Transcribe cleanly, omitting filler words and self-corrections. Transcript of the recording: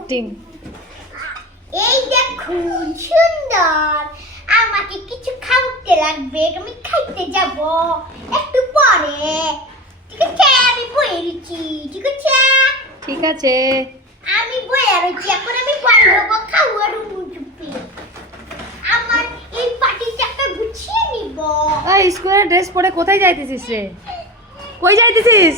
Acting. এই দেখুন সুন্দর, আমাকে কিছু খাওয়াতে লাগবে, আমি খাইতে যাব একটু পরে। ঠিক আছে, আমি বয়ে রয়েছি। ঠিক আছে, ঠিক আছে। আমি বয়ে রয়েছি, এখন আমি বাড়ি যাবো খাওয়ার চুপি। আমার এই পাটিটাকে গুছিয়ে নিব। এই স্কুলের ড্রেস পরে কোথায় যাইতেছিস রে? কই যাইতেছিস?